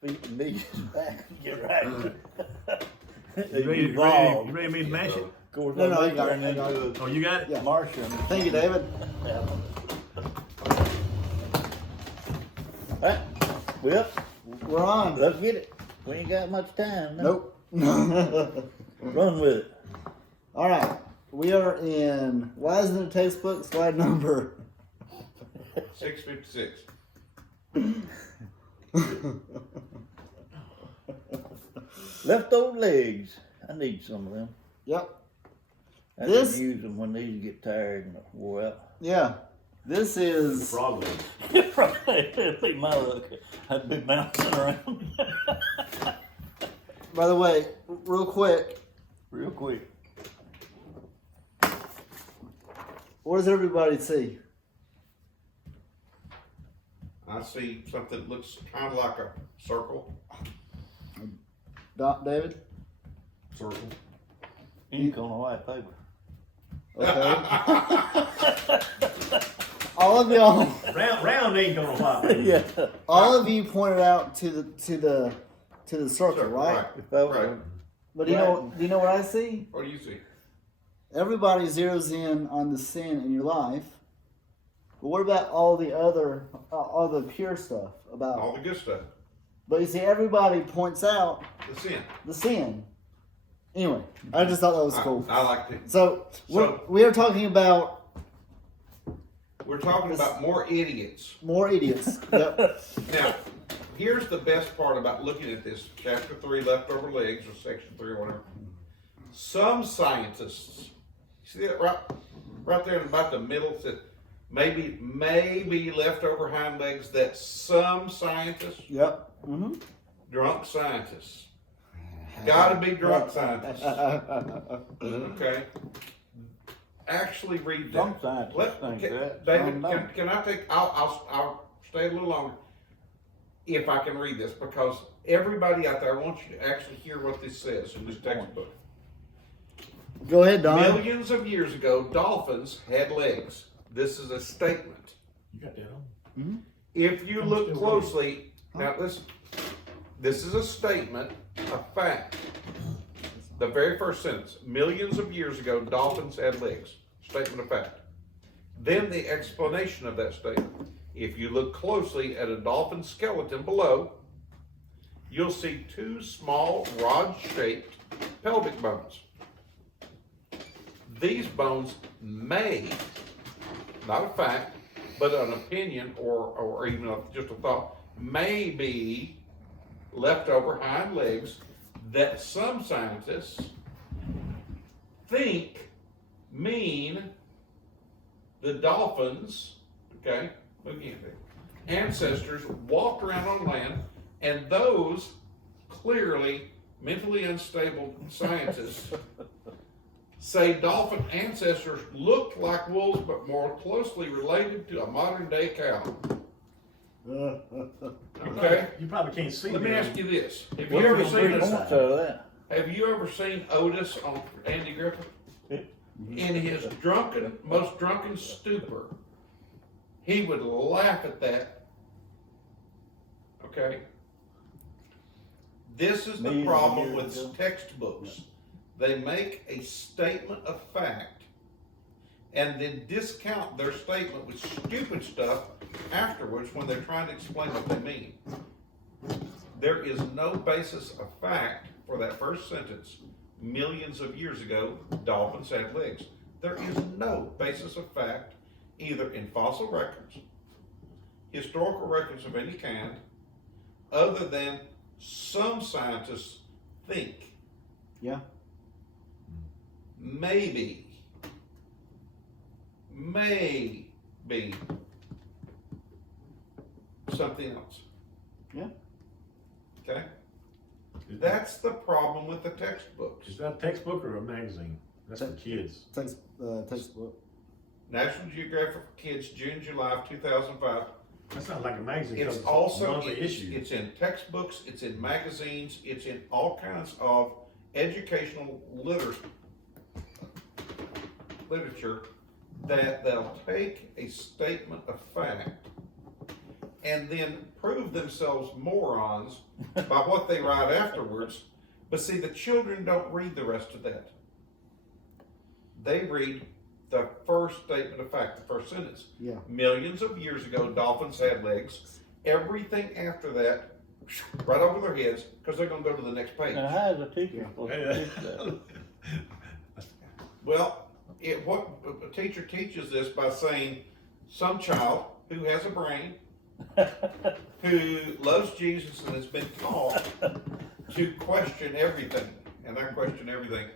feet and knees back and get right. You ready for me to mash it? Of course, No, I I got it. Oh, you got it? Yeah. Martian. Thank you, David. Alright, well, We're on. let's get it. We ain't got much time. No. Nope. Run with it. All right. We are in, why isn't it textbook slide number? 656. Leftover legs. I need some of them. Yep. I This- can use them when these get tired and wore out. Yeah. This is, Probably. It'd be my luck. I'd be bouncing around. by the way, real quick, Real quick. what does everybody see? I see something that looks kind of like a circle. David? Circle. Ink on a white paper. Okay. All of y'all, Round ink on a white paper. Yeah. all of you pointed out to the circle, right? If I Right. were, But do you know what I see? What do you see? Everybody zeroes in on the sin in your life. But what about all the other, all the pure stuff about? All the good stuff. But you see, everybody points out The sin. the sin. Anyway, I just thought that was cool. I like it. So we are talking about We're talking about more idiots. more idiots. Yep. Now, here's the best part about looking at this chapter 3, leftover legs, or section 3, or whatever. Some scientists, see that right there in about the middle, said maybe leftover hind legs. That some scientists, Yep. Mm-hmm. drunk scientists, gotta be drunk scientists. Okay. Actually read that. Some scientists think that. David, Some don't. can I take? I'll stay a little longer if I can read this, because everybody out there, I want you to actually hear what this says in this textbook. Go ahead, Don. Millions of years ago, dolphins had legs. This is a statement. You got that on? If you look closely, now listen, this is a statement, a fact. The very first sentence, millions of years ago, dolphins had legs. Statement of fact. Then the explanation of that statement. If you look closely at a dolphin skeleton below, you'll see two small rod-shaped pelvic bones. These bones may, not a fact, but an opinion or even just a thought, may be leftover hind legs that some scientists think mean the dolphins, okay, again, ancestors walked around on land, and those clearly mentally unstable scientists say dolphin ancestors looked like wolves but more closely related to a modern day cow. Okay? You probably can't see Let me them. ask you this. Have What's you ever the seen big this? points out of that? Have you ever seen Otis on Andy Griffith? In his most drunken stupor, he would laugh at that. Okay? This is the problem with textbooks. They make a statement of fact and then discount their statement with stupid stuff afterwards when they're trying to explain what they mean. There is no basis of fact for that first sentence. Millions of years ago, dolphins had legs. There is no basis of fact either in fossil records, historical records of any kind, other than some scientists think. Yeah. Maybe something else. Yeah. Okay? That's the problem with the textbooks. Is that a textbook or a magazine? That's for kids. Textbook. National Geographic for Kids, June, July of 2005. That sounds like a magazine. It's 'cause also, a monthly issue. it's in textbooks, it's in magazines, it's in all kinds of educational literature that they'll take a statement of fact, and then prove themselves morons by what they write afterwards. But see, the children don't read the rest of that. They read the first statement of fact, the first sentence. Yeah. Millions of years ago, dolphins had legs. Everything after that, right over their heads, because they're going to go to the next page. And how is a teacher supposed to teach that? Well, what a teacher teaches this by saying, some child who has a brain, who loves Jesus and has been taught to question everything, and I question everything,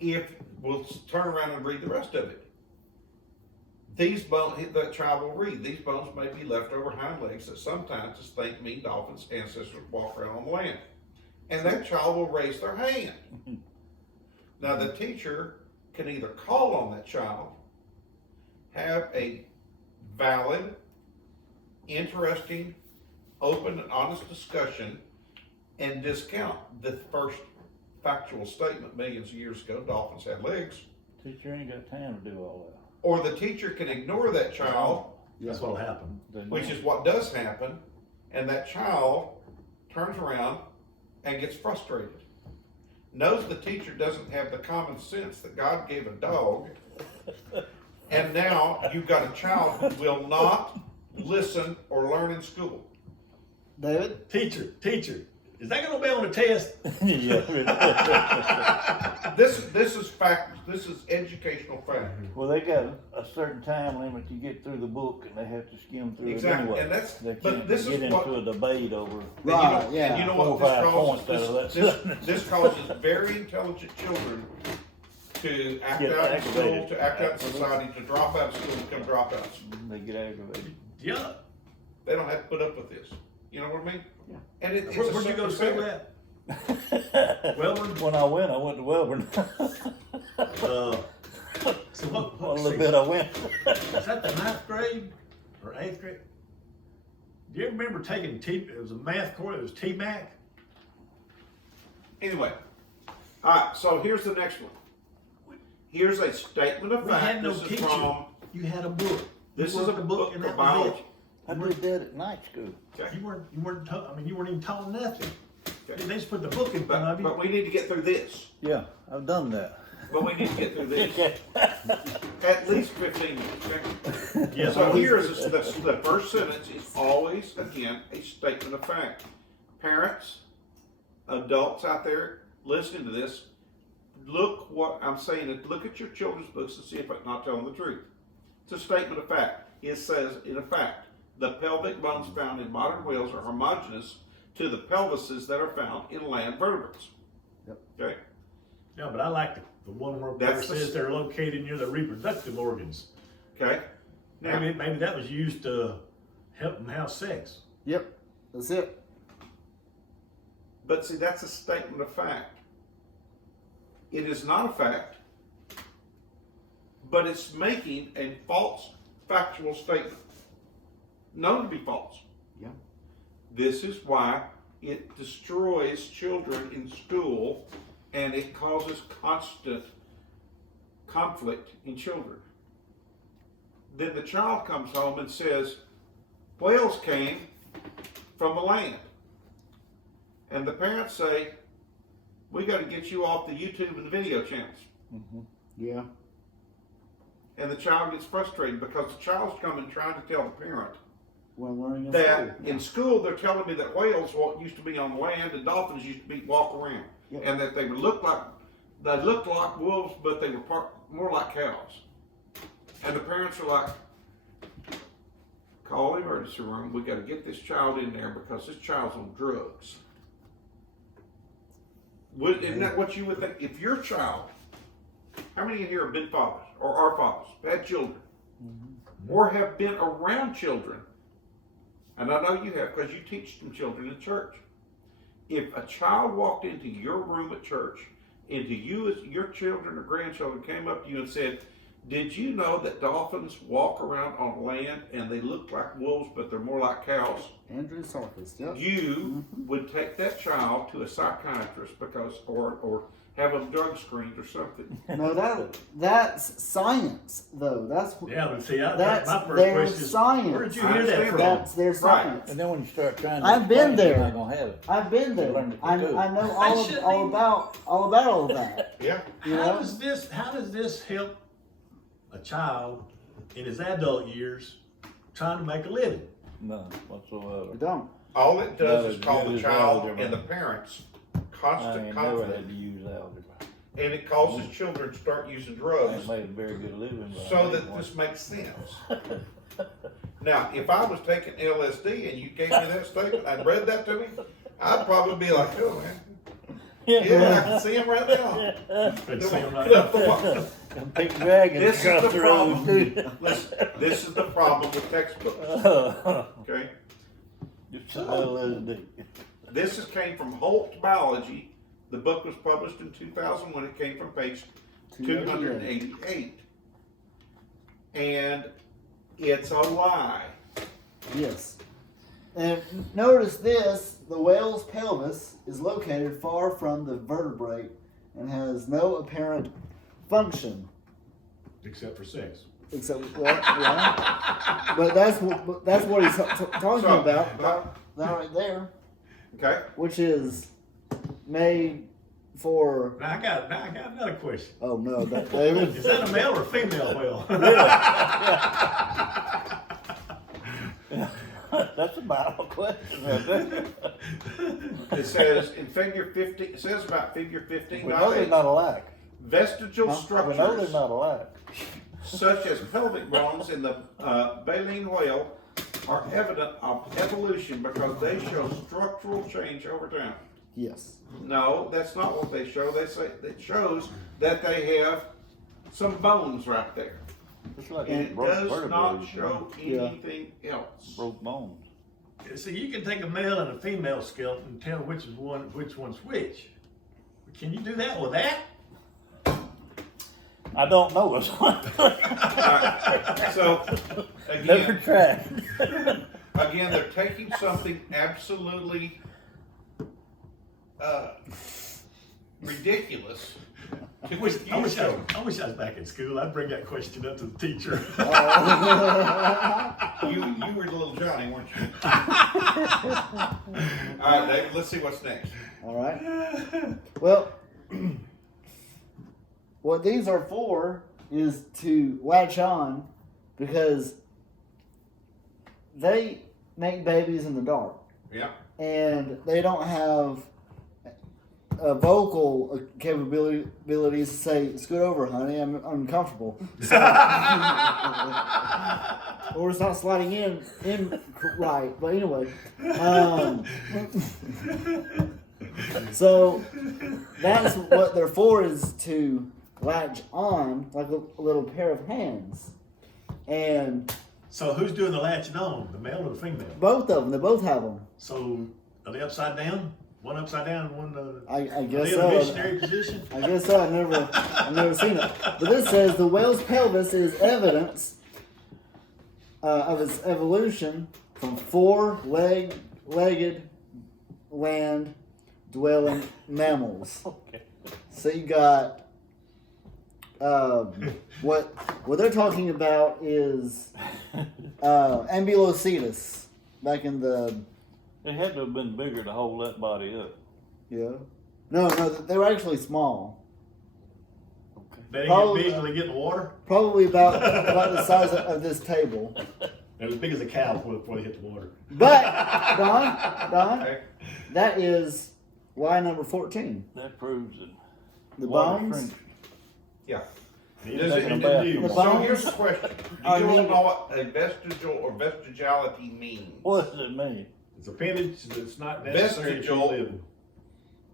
if we'll turn around and read the rest of it. These bones, that child will read, these bones may be leftover hind legs that sometimes think mean dolphins' ancestors walk around on the land. And that child will raise their hand. Now the teacher can either call on that child, have a valid, interesting, open and honest discussion, and discount the first factual statement millions of years ago, dolphins had legs. Teacher ain't got time to do all Or the teacher can ignore that child, That's what'll happen. that. which is what does happen, and that child turns around and gets frustrated. Knows the teacher doesn't have the common sense that God gave a dog, and now you've got a child who will not listen or learn in school. David? Teacher, is that gonna be on the test? Yeah. This is fact. This is educational fact. Well, they got a certain time limit to get through the book, and they have to skim through Exactly, it anyway. and that's- They but can't this is get what- into a debate over. Right, And yeah. you know 4 or what 5 points out of this that. causes? This causes very intelligent children to act Get out in school, aggravated. to act out in society, to drop out of school, and become dropouts. They get aggravated. Yeah. They don't have to put up with this. You know what I mean? Yeah. And it's Where'd you go to school fact. at? Wellborn? When I went Wellborn. So what, A little bit I went. is that the 9th grade or 8th grade? Do you ever remember taking it was a math course, it was T-Mac? Anyway, all right. So here's the next one. Here's a statement of We fact. had no This is teacher. from. You had a book. This You is a worked the book and for that was it. biology. I did that at night school. Okay. You weren't taught, I mean, you weren't even taught nothing. Okay. They just put the book in front of you. But we need to get through this. Yeah, I've done that. But we need to get through this. At least 15 minutes. Okay? Yeah. So here is the first sentence is always, again, a statement of fact. Parents, adults out there listening to this, look what I'm saying. Look at your children's books and see if I'm not telling the truth. It's a statement of fact. It says, in effect, the pelvic bones found in modern whales are homogeneous to the pelvises that are found in land vertebrates. Yep. Okay? Yeah, but I like the one where That's it the says they're located near the reproductive organs. Okay? Now, Maybe that was used to help them have sex. Yep. That's it. but see, that's a statement of fact. It is not a fact, but it's making a false factual statement, known to be false. Yeah. This is why it destroys children in school, and it causes constant conflict in children. Then the child comes home and says, whales came from the land. And the parents say, we got to get you off the YouTube and the video channels. Mm-hmm. Yeah. And the child gets frustrated because the child's coming trying to tell the parent When learning in that school. in school they're telling me that whales used to be on land and dolphins used to walk around, Yep. and that they looked like wolves, but they were more like cows. And the parents are like, call the emergency room. We got to get this child in there because this child's on drugs. Isn't that what you would think? If your child, how many in here have been fathers or are fathers, had children, or have been around children? And I know you have because you teach them children in church. If a child walked into your room at church, into you as your children or grandchildren came up to you and said, Did you know that dolphins walk around on land and they look like wolves, but they're more like cows? Andrew Sarkis, yep. You would take that child to a psychiatrist because, or have them drug screened or something. No, that's science, though. That's Yeah, but see, that's my first their question is, science. where did you hear that from? That's their science. And then when you start trying to I've been explain it, there. you're not gonna have it. I've been there. Learned it I too. know I all shouldn't about all of that. Yeah. You How know? does this help a child in his adult years trying to make a living? None whatsoever. You don't. All it does Not is as call good the as child algebra. and the parents I constant ain't never conflict, had to use algebra. and it causes children to start using I drugs ain't made a very good living. But I so made that one. this makes sense. Now, if I was taking LSD and you gave me that statement and read that to me, I'd probably be like, oh man, yeah, I can see him right now. Could see 'em right now. Big dragons This is across the the road. problem. Listen, this is the problem with textbooks. Okay, Just a little LSD. this came from Holt Biology. The book was published in 2000 when it came from page 288, and it's a lie. Yes. And notice this: the whale's pelvis is located far from the vertebrate and has no apparent function. Except for sex. Except, well, yeah. But that's what he's talking So, about. That right there, Okay. which is made for. Now I got another question. Oh no, David. Is that a male or female whale? That's a vital question right there. It says in figure 15. It says about figure We 15. know they're not alike. Vestigial We know they're structures not alike. such as pelvic bones in the baleen whale are evident of evolution because they show structural change over time. Yes. No, that's not what they show. They say it shows that they have some bones right there. It's like And it broke does not vertebrae, show Yeah. anything else. broke bones. See, you can take a male and a female skeleton and tell which one's which. Can you do that with that? I don't know. It's Alright, so never again, tried. they're taking something absolutely ridiculous to I wish confuse I you. was back in school. I'd bring that question up to the teacher. You were little Johnny, weren't you? All right, David. Let's see what's next. All right. Well, what these are for is to latch on because they make babies in the dark Yeah. and they don't have a vocal capabilities to say, "Scoot over, honey, I'm uncomfortable," or it's not sliding in right. But anyway, so that's what they're for, is to latch on like a little pair of hands, and So who's doing the latching on? The male or the female? both of them, they both have them. So are they upside down? One upside down and one I are guess they in a so. missionary position? I guess so. I've never seen it. But this says the whale's pelvis is evidence of its evolution from four-legged land-dwelling mammals. Okay. So you got what they're talking about is ambulocetus back in the. It had to have been bigger to hold that body up. Yeah. No, they were actually small. They didn't Probably- get big when they get in the water? Probably about the size of this table. They're as big as a cow before they hit the water. But, Don, Okay. that is lie number 14. That proves it. The Water bones. shrinks. Yeah. They Does didn't it- make a new The one. So bones here's the question: are Do you all needed. know what a vestigial or vestigiality means? What does it mean? It's appendage that's not necessary to Vestigial live.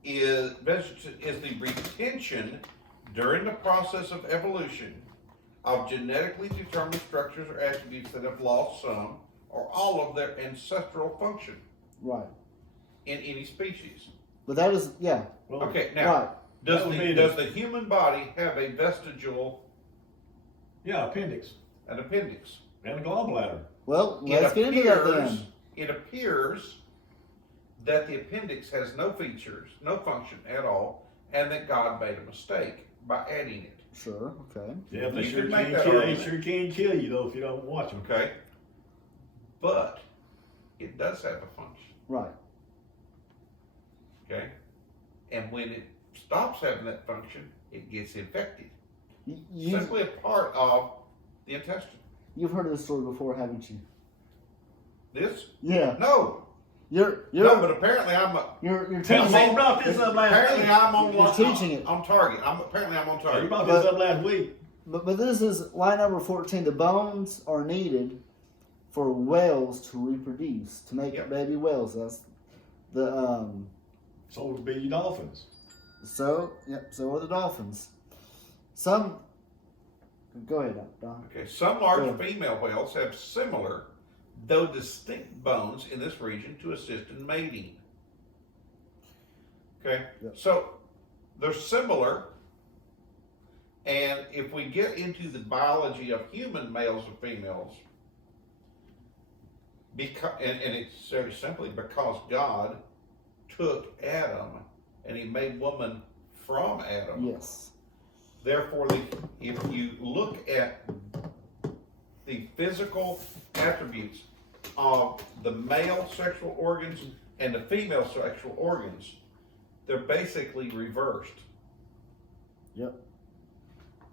Is the retention during the process of evolution of genetically determined structures or attributes that have lost some or all of their ancestral function Right. in any species. But that is, yeah. Well, Okay, now Right. does That would the be does the human body have a vestigial Yeah, appendix An appendix. and a gallbladder. Well, let's get into that then. It appears that the appendix has no features, no function at all, and that God made a mistake by adding it. Sure. Okay. Yeah, they You sure can make can that kill. They argument. sure can kill you though if you don't watch them. Okay? But it does have a function. Right. Okay? And when it stops having that function, it gets infected. You, Simply a part of the intestine. you've heard this story before, haven't you? This? Yeah. No. You're No, but apparently you're Tell teaching me it. about this up last apparently week. I'm on You're teaching it. on target. Apparently I'm on You target. brought this up last week. But this is line number 14. The bones are needed for whales to reproduce, to make Yep. baby whales. That's the So would be dolphins. so are the dolphins. Some go ahead, Don. Okay, some large Yeah. female whales have similar, though distinct bones in this region to assist in mating. Okay, Yeah. so they're similar, and if we get into the biology of human males and females, and it's very simply because God took Adam and he made woman from Adam. Yes. Therefore, if you look at the physical attributes of the male sexual organs and the female sexual organs, they're basically reversed. Yep.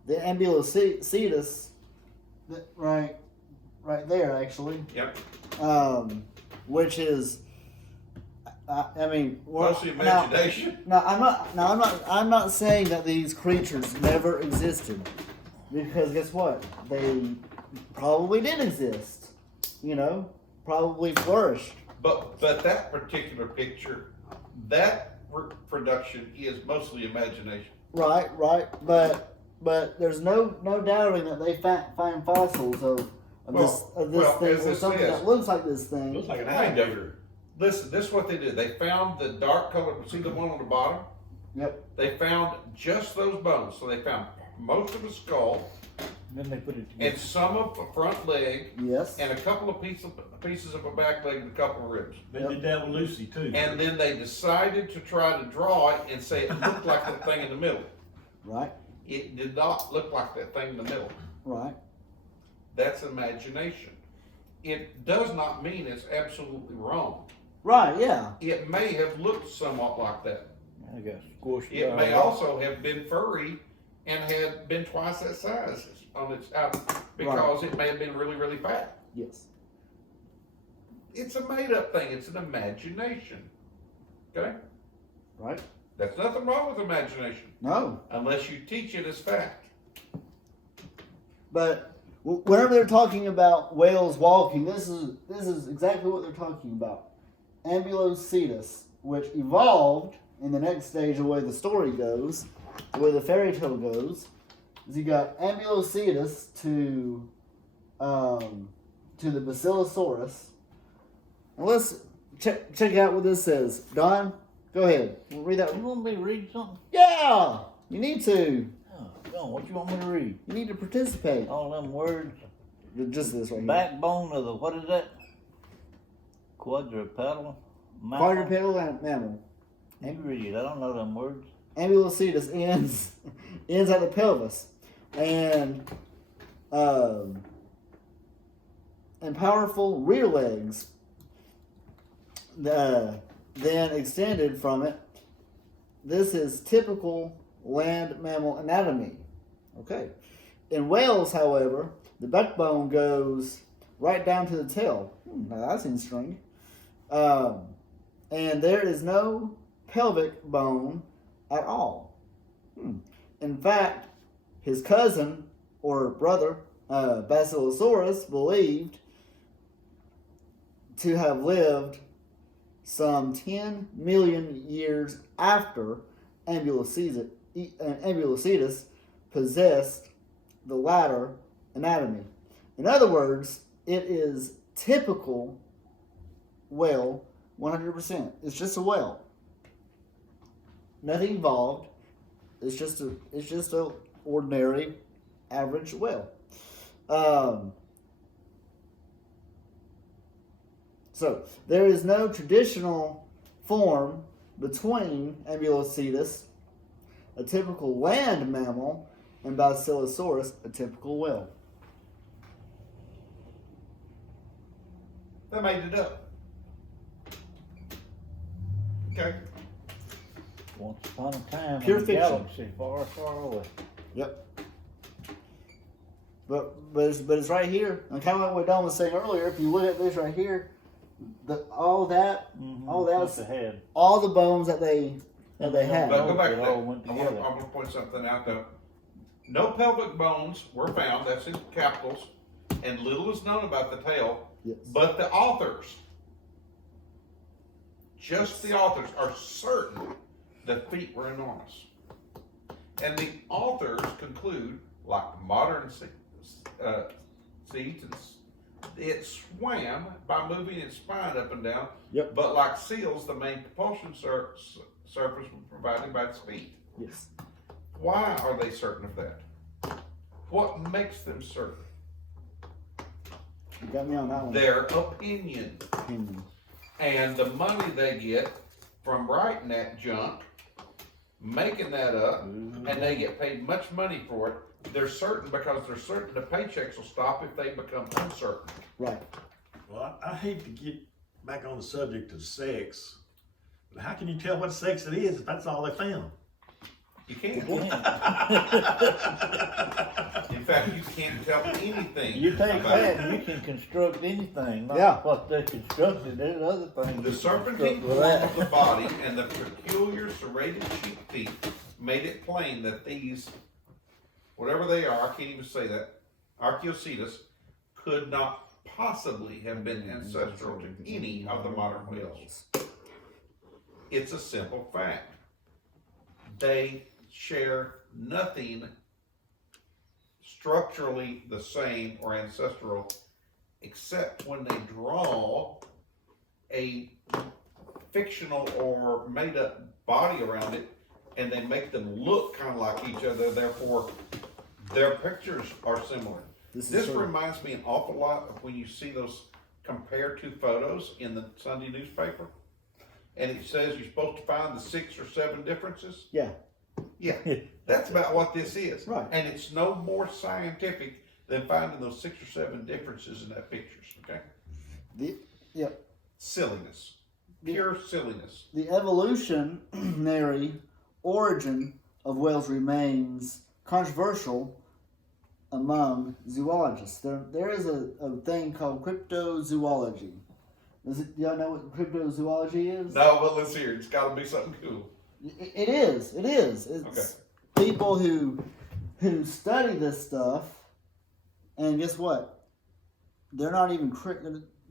The ambulocetus, right there actually. Yep. Which is, I mean, Mostly imagination. I'm not saying that these creatures never existed, because guess what? They probably did exist. You know, probably flourished. But that particular picture, that production is mostly imagination. Right, but there's no doubting that they find fossils of this thing, as or it something says, that looks like this thing. Looks like an Kind of. alligator. Listen, this is what they did. They found the dark color. See the one on the bottom? Yep. They found just those bones. So they found most of the skull Then they put it together. and some of the front leg Yes. and a couple of pieces of a back leg and a couple of ribs. They did that with Lucy too. And then they decided to try to draw it and say it looked like that thing in the middle. Right. It did not look like that thing in the middle. Right. That's imagination. It does not mean it's absolutely wrong. Right. Yeah. It may have looked somewhat like that. I got squished. It may also have been furry and had been twice that size on its out because it may have been really, really fat. Yes. It's a made up thing. It's an imagination. Okay? Right. There's nothing wrong with imagination No. unless you teach it as fact. But whenever they're talking about whales walking, this is exactly what they're talking about. Ambulocetus, which evolved in the next stage, the way the story goes, the way the fairy tale goes, is you got Ambulocetus to the Basilosaurus. And let's check out what this says. Don, go ahead. We'll read that. You want me to read something? Yeah, you need to. Oh, go on, what you want me to read? You need to participate. All them words. Just this right here. Backbone of the, what is that? Quadrupedal? mammal? Quadrupedal mammal. You read it, I don't know them words. Ambulocetus ends at the pelvis, and powerful rear legs. Then extended from it. This is typical land mammal anatomy. Okay. In whales, however, the backbone goes right down to the tail. Now that seems strange. And there is no pelvic bone at all. In fact, his cousin or brother, Basilosaurus, believed to have lived some 10 million years after Ambulocetus possessed the latter anatomy. In other words, it is typical whale 100%. It's just a whale. Nothing evolved. It's just a ordinary average whale. So there is no traditional form between ambulocetus, a typical land mammal, and Basilosaurus, a typical whale. They made it up. Okay. Once upon a time, Pure in a fiction. galaxy far, far away. Yep. But it's right here. And kind of like what Don was saying earlier, if you look at this right here, all that's That's the head. all the bones that they have. But go back It to all that. went I'm together. gonna point something out though. No pelvic bones were found, that's in capitals, and little is known about the tail, Yes. but the authors, just the authors, are certain the feet were enormous. And the authors conclude, like modern seeds, it swam by moving its spine up and down. Yep. But like seals, the main propulsion surface was provided by its feet. Yes. Why are they certain of that? What makes them certain? You got me on that one. Their opinion. Opinion. And the money they get from writing that junk, making that up, and they get paid much money for it. They're certain because they're certain the paychecks will stop if they become uncertain. Right. Well, I hate to get back on the subject of sex, but how can you tell what sex it is if that's all they found? You can't. In fact, you can't tell anything. You take about that it. and you can construct anything. Not Yeah. what they constructed. There's other things. The you can serpentine construct with form that. of the body and the peculiar serrated sheep teeth made it plain that these, whatever they are, I can't even say that, archaeocetus, could not possibly have been ancestral to any of the modern whales. It's a simple fact. They share nothing structurally the same or ancestral, except when they draw a fictional or made up body around it and they make them look kind of like each other, therefore their pictures are similar. This reminds me an awful lot of when you see those compare two photos in the Sunday newspaper and it says you're supposed to find the 6 or 7 differences. Yeah. Yeah, that's about what this is. Right. And it's no more scientific than finding those 6 or 7 differences in that pictures, okay? Silliness. Pure silliness. The evolutionary origin of whales remains controversial among zoologists. There is a thing called cryptozoology. Do y'all know what cryptozoology is? No, but let's hear it. It's got to be something cool. It is. It's people who study this stuff, and guess what? They're not even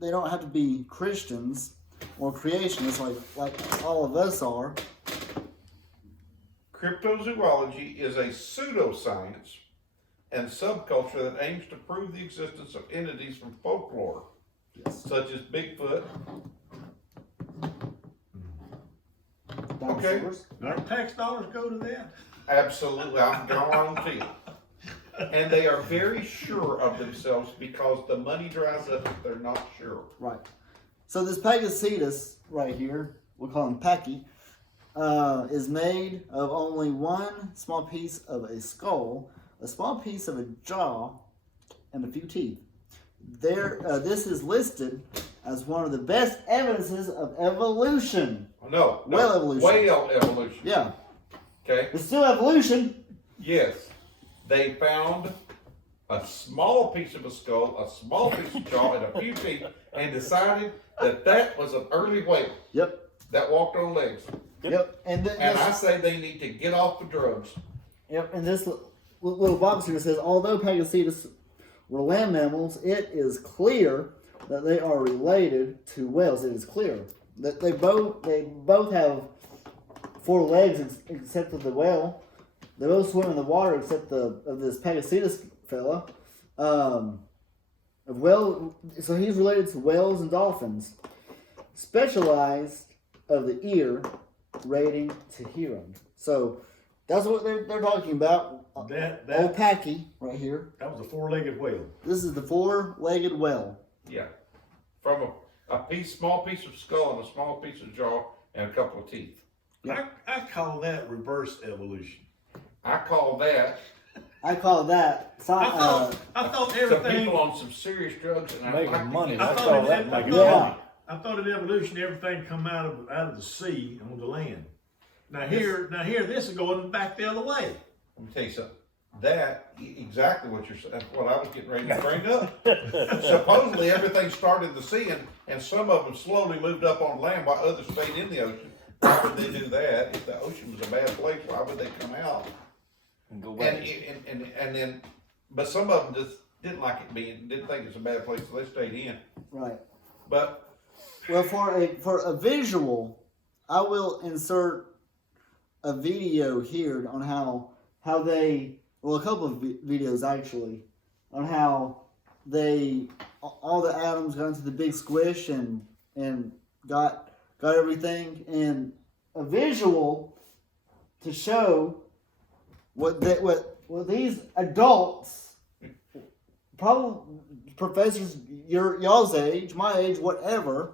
they don't have to be Christians or creationists like all of us are. Cryptozoology is a pseudoscience and subculture that aims to prove the existence of entities from folklore, such as Bigfoot. Okay. Dinosaurs. Our tax dollars go to that? Absolutely, I'm going on to you. And they are very sure of themselves because the money dries up if they're not sure. Right. So this Pegacetus right here, we'll call him Packy, is made of only one small piece of a skull, a small piece of a jaw, and a few teeth. This is listed as one of the best evidences of evolution. No. Whale evolution. Whale evolution. Yeah. Okay. It's still evolution. Yes. They found a small piece of a skull, a small piece of jaw, and a few teeth, and decided that was an early whale. Yep. That walked on legs. Yep. And I say they need to get off the drugs. Yep. And this little box here says, although Pegacetus were land mammals, it is clear that they are related to whales. It is clear that they both have 4 legs except for the whale. They both swim in the water except of this Pegacetus fella. So he's related to whales and dolphins. Specialized of the ear, rating to hearing. So That's what they're talking about. That Old Packy right here. was a four-legged whale. This is the four-legged whale. Yeah. From a small piece of skull and a small piece of jaw and a couple of teeth. Yeah. I call that reverse evolution. I call that I call that. I thought some everything. people on some serious drugs and Making like money. I That's thought all it- that I making thought- money. I thought in evolution everything come out of the sea on the land. Now here, this is going back the other way. Let me tell you something. That exactly what you're saying. That's what I was getting ready to bring up. Supposedly everything started in the sea, and some of them slowly moved up on land while others stayed in the ocean. Why would they do that? If the ocean was a bad place, why would they come out? And go back. And then, but some of them just didn't like it being, didn't think it was a bad place, so they stayed in. Right. But Well, for a visual, I will insert a video here on how they, well, a couple of videos actually, on how they, all the atoms got into the big squish and got everything, and a visual to show what these adults, probably professors y'all's age, my age, whatever,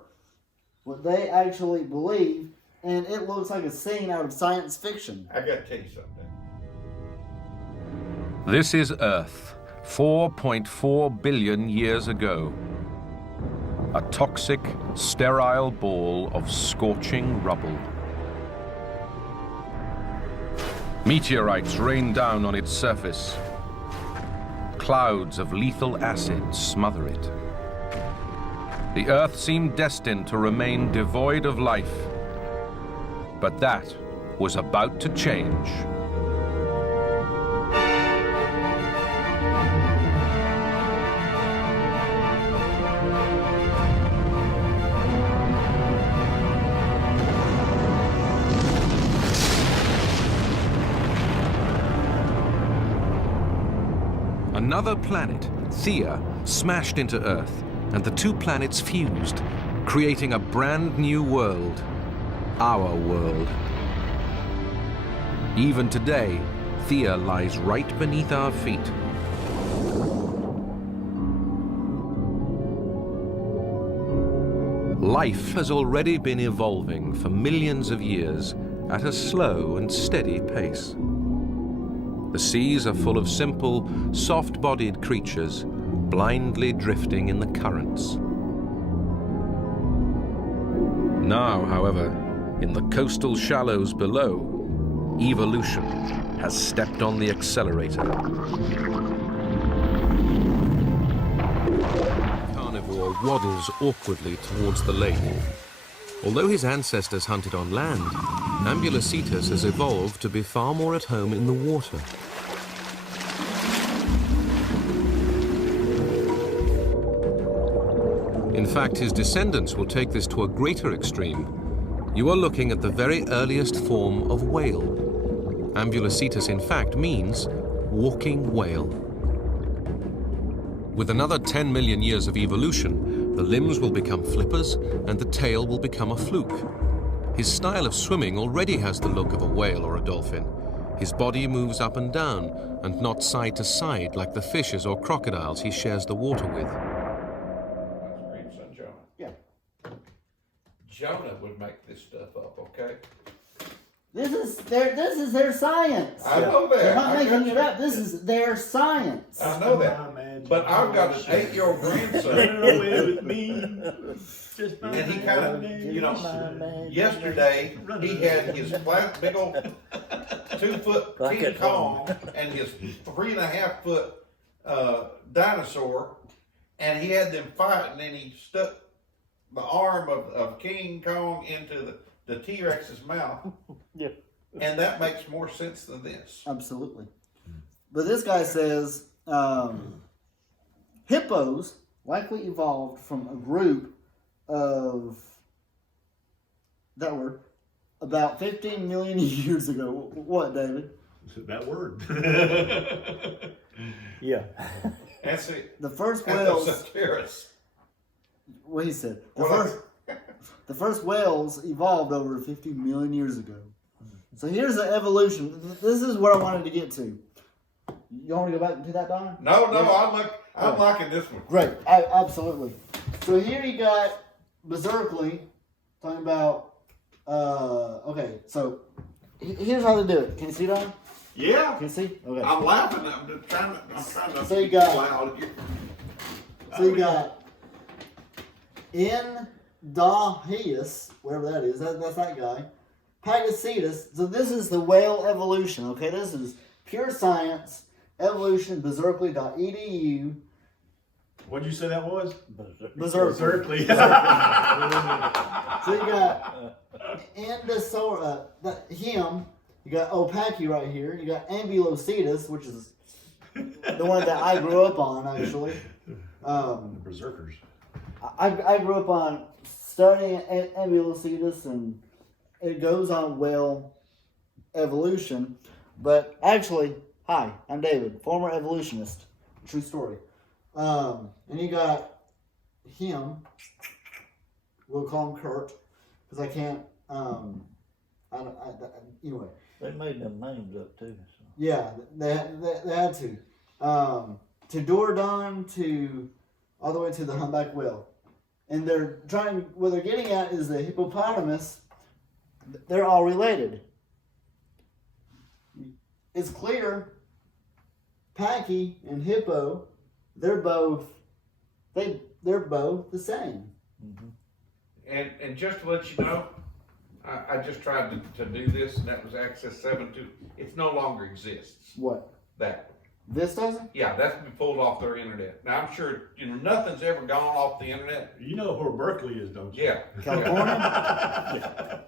what they actually believe, and it looks like a scene out of science fiction. I gotta tell you something. This is Earth, 4.4 billion years ago. A toxic, sterile ball of scorching rubble. Meteorites rain down on its surface. Clouds of lethal acid smother it. The Earth seemed destined to remain devoid of life. But that was about to change. Another planet, Theia, smashed into Earth, and the two planets fused, creating a brand new world. Our world. Even today, Theia lies right beneath our feet. Life has already been evolving for millions of years at a slow and steady pace. The seas are full of simple, soft-bodied creatures, blindly drifting in the currents. Now, however, in the coastal shallows below, evolution has stepped on the accelerator. Carnivore waddles awkwardly towards the lake. Although his ancestors hunted on land, ambulocetus has evolved to be far more at home in the water. In fact, his descendants will take this to a greater extreme. You are looking at the very earliest form of whale. Ambulocetus, in fact, means walking whale. With another 10 million years of evolution, the limbs will become flippers and the tail will become a fluke. His style of swimming already has the look of a whale or a dolphin. His body moves up and down and not side to side like the fishes or crocodiles he shares the water with. Yeah. Jonah would make this stuff up, okay? This is their science. I know that. They're not I making got it you. up. This is their science. I know that. But I've got an 8-year-old grandson, Run away with me. Just my and he kind of, you know, yesterday he had his big old 2-foot Like King it. Kong and his 3.5-foot dinosaur, and he had them fighting, and he stuck the arm of King Kong into the T-Rex's mouth. Yeah. And that makes more sense than this. Absolutely. But this guy says hippos likely evolved from a group of, that word, about 15 million years ago. What, David? That word. Yeah. That's it. The first whales, Archaeocetus. what he said, Well, the first whales evolved over 50 million years ago. So here's the evolution. This is what I wanted to get to. You want to go back to that, Don? No, Yeah. I'm liking this one. Great, absolutely. So here you got Berserkly talking about. Okay, so here's how to do it. Can you see that? Yeah. Can you see? Okay. I'm laughing. I'm just trying to So you be got- loud here. So you got Endoheus, whatever that is. That's that guy. Pagacetus. So this is the whale evolution. Okay, this is pure science. Evolution. Berserkly.edu. What'd you say that was? Berserkly. Berserkly. So you got Endosaur, him. You got Opaki right here. You got ambulocetus, which is the one that I grew up on, actually. Berserkers. I grew up on studying ambulocetus, and it goes on whale evolution. But actually, hi, I'm David, former evolutionist. True story. And you got him. We'll call him Kurt, because I can't. Anyway. They made them names up too. So. Yeah, they had to. To Dorodon, to all the way to the humpback whale. And they're trying, what they're getting at is the hippopotamus, they're all related. It's clear, Packy and Hippo, they're both the same. Mm-hmm. And just to let you know, I just tried to do this, and that was Access 7.2. It no longer exists. What? That. This doesn't? Yeah, that's been pulled off their internet. Now, I'm sure, nothing's ever gone off the internet. You know where Berkeley is, don't you? Yeah. California?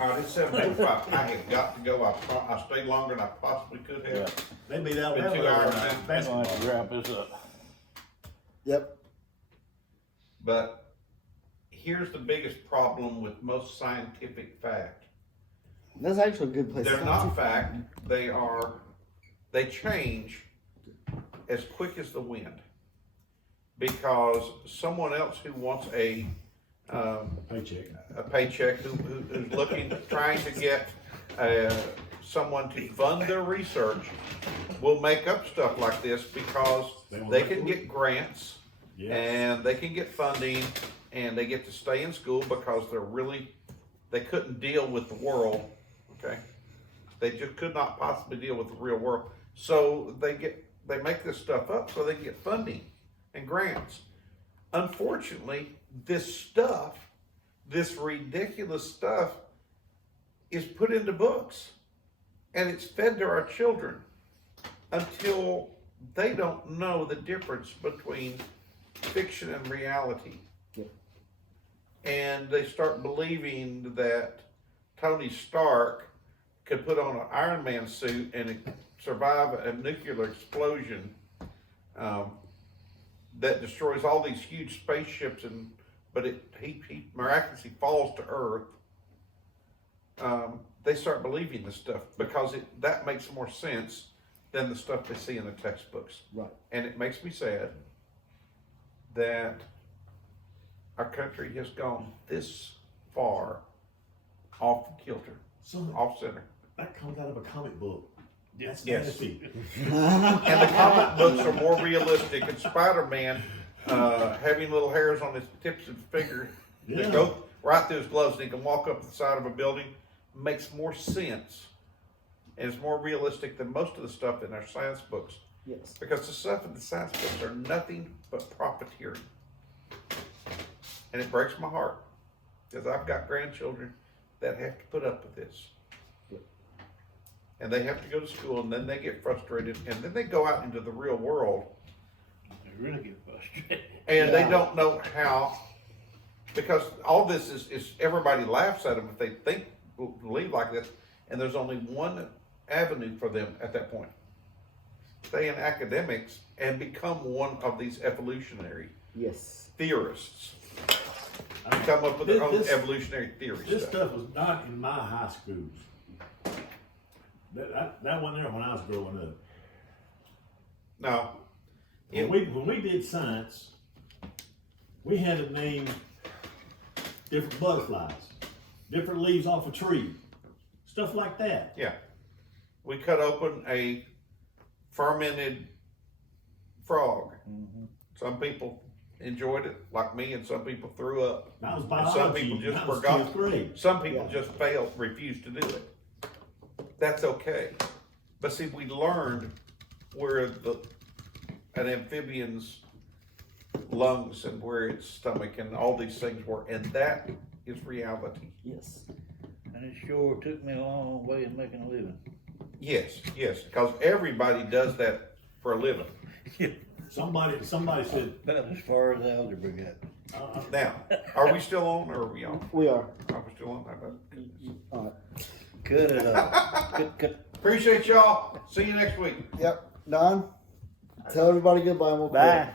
All right, it's 7:05. I have got to go. I stayed longer than I possibly could have. Yeah. They beat out Been 2 hours now. I'm gonna basketball. have to wrap this up. Yep. But here's the biggest problem with most scientific fact. That's actually a good place They're to not start. fact. They change as quick as the wind, because someone else who wants a Paycheck. who's looking, trying to get someone to fund their research will make up stuff like this because they can get grants and they can get funding and they get to stay in school because they couldn't deal with the world. Okay. They just could not possibly deal with the real world. So they make this stuff up so they can get funding and grants. Unfortunately, this ridiculous stuff is put into books and it's fed to our children until they don't know the difference between fiction and reality. Yep. And they start believing that Tony Stark could put on an Iron Man suit and survive a nuclear explosion that destroys all these huge spaceships, but he miraculously falls to Earth. They start believing this stuff because that makes more sense than the stuff they see in the textbooks. Right. And it makes me sad that our country has gone this far off kilter, off center. That comes out of a comic book. That's Yes. nasty. And the comic books are more realistic. And Spider-Man, having little hairs on his tips of his fingers that go right through his gloves and he can walk up the side of a building, makes more sense. And it's more realistic than most of the stuff in our science books. Yes. Because the stuff in the science books are nothing but profiteering. And it breaks my heart. Because I've got grandchildren that have to put up with this. And they have to go to school, and then they get frustrated, and then they go out into the real world. They really get frustrated. And they don't know how, because all this is everybody laughs at them if they believe like this, and there's only one avenue for them at that point. Stay in academics and become one of these evolutionary theorists. Come up with their own evolutionary theory. This stuff was not in my high schools. That wasn't there when I was growing up. No. When we did science, we had to name different butterflies, different leaves off a tree, stuff like that. Yeah. We cut open a fermented frog. Some people enjoyed it, like me, and some people threw up. That was And biology. some people just that was forgot. 10th grade. Some people just refused to do it. That's okay. But see, we learned where an amphibian's lungs and where its stomach and all these things were, and that is reality. Yes. And it sure took me a long way of making a living. Yes, because everybody does that for a living. Somebody said, About as far as algebra got. Now, are we still on or are we on? We are. Are we still on? How about- All right. Cut it off. cut. Appreciate y'all. See you next week. Yep. Don, tell everybody goodbye and we'll quit. Bye.